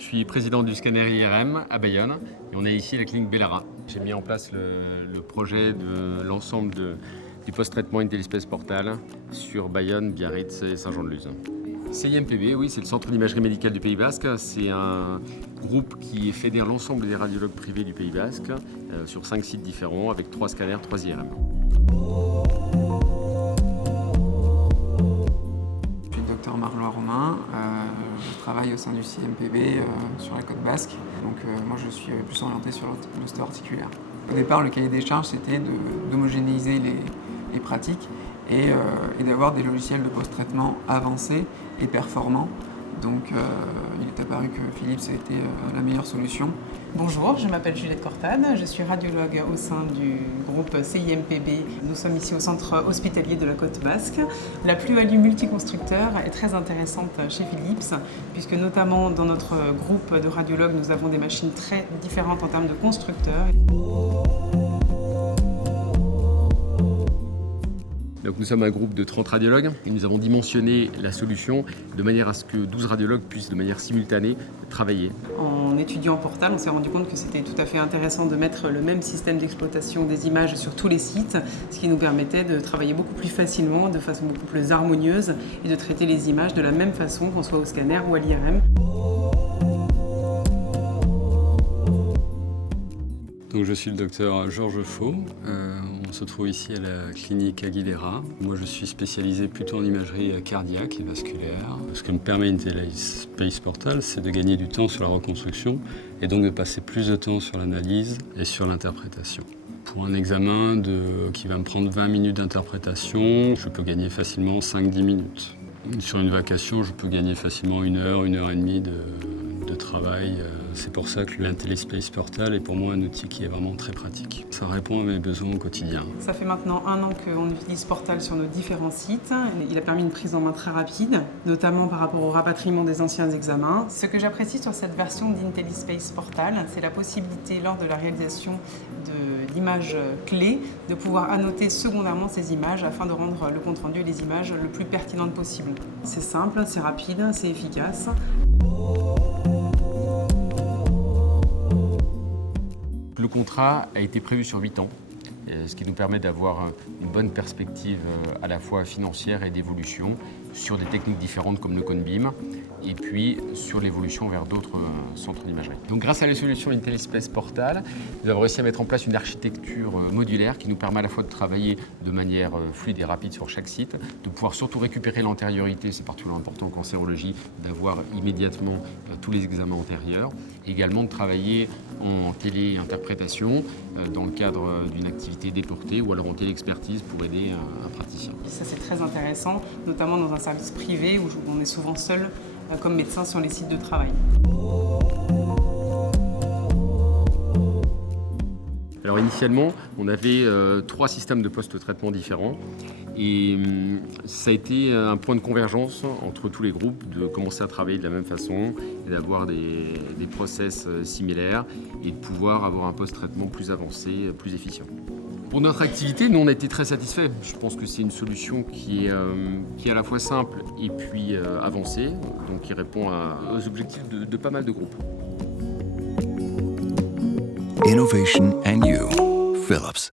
Je suis président du scanner IRM à Bayonne et on est ici à la clinique Bellara. J'ai mis en place le projet de l'ensemble du post-traitement IntelliSpace Portal sur Bayonne, Biarritz et Saint-Jean-de-Luz. CIMPB, oui, c'est le Centre d'imagerie médicale du Pays Basque. C'est un groupe qui fédère l'ensemble des radiologues privés du Pays Basque sur 5 sites différents avec 3 scanners, 3 IRM. Je suis le docteur Marlois Romain, je travaille au sein du CIMPB sur la côte basque. Donc moi je suis plus orienté sur l'ostéo-articulaire. Au départ, le cahier des charges c'était d'homogénéiser les pratiques et d'avoir des logiciels de post-traitement avancés et performants. Donc il est apparu que Philips était la meilleure solution. Bonjour, je m'appelle Juliette Cortade, je suis radiologue au sein du groupe CIMPB. Nous sommes ici au centre hospitalier de la côte basque. La plus-value multiconstructeur est très intéressante chez Philips, puisque notamment dans notre groupe de radiologues, nous avons des machines très différentes en termes de constructeurs. Donc nous sommes un groupe de 30 radiologues et nous avons dimensionné la solution de manière à ce que 12 radiologues puissent de manière simultanée travailler. En étudiant Portal, on s'est rendu compte que c'était tout à fait intéressant de mettre le même système d'exploitation des images sur tous les sites, ce qui nous permettait de travailler beaucoup plus facilement, de façon beaucoup plus harmonieuse et de traiter les images de la même façon qu'on soit au scanner ou à l'IRM. Donc, je suis le docteur Georges Faux. On se trouve ici à la clinique Aguilera. Moi, je suis spécialisé plutôt en imagerie cardiaque et vasculaire. Ce que me permet IntelliSpace Portal, c'est de gagner du temps sur la reconstruction et donc de passer plus de temps sur l'analyse et sur l'interprétation. Pour un examen qui va me prendre 20 minutes d'interprétation, je peux gagner facilement 5-10 minutes. Sur une vacation, je peux gagner facilement 1 heure, 1 heure et demie de travail. C'est pour ça que l'IntelliSpace Portal est pour moi un outil qui est vraiment très pratique. Ça répond à mes besoins au quotidien. Ça fait maintenant 1 an qu'on utilise Portal sur nos différents sites. Il a permis une prise en main très rapide, notamment par rapport au rapatriement des anciens examens. Ce que j'apprécie sur cette version d'IntelliSpace Portal, c'est la possibilité lors de la réalisation d'images clés de pouvoir annoter secondairement ces images afin de rendre le compte-rendu et les images le plus pertinentes possible. C'est simple, c'est rapide, c'est efficace. Le contrat a été prévu sur 8 ans, ce qui nous permet d'avoir une bonne perspective à la fois financière et d'évolution sur des techniques différentes comme le Conbeam et puis sur l'évolution vers d'autres centres d'imagerie. Donc grâce à la solution IntelliSpace Portal, nous avons réussi à mettre en place une architecture modulaire qui nous permet à la fois de travailler de manière fluide et rapide sur chaque site, de pouvoir surtout récupérer l'antériorité, c'est particulièrement important en cancérologie, d'avoir immédiatement tous les examens antérieurs, et également de travailler en téléinterprétation dans le cadre d'une activité déportée ou alors en téléexpertise pour aider un praticien. Ça c'est très intéressant, notamment dans un service privé où on est souvent seul comme médecin sur les sites de travail. Alors initialement, on avait 3 systèmes de post-traitement différents et ça a été un point de convergence entre tous les groupes de commencer à travailler de la même façon et d'avoir des process similaires et de pouvoir avoir un post-traitement plus avancé, plus efficient. Pour notre activité, nous on a été très satisfaits. Je pense que c'est une solution qui est à la fois simple et puis avancée, donc qui répond aux objectifs de pas mal de groupes. Innovation and you, Philips.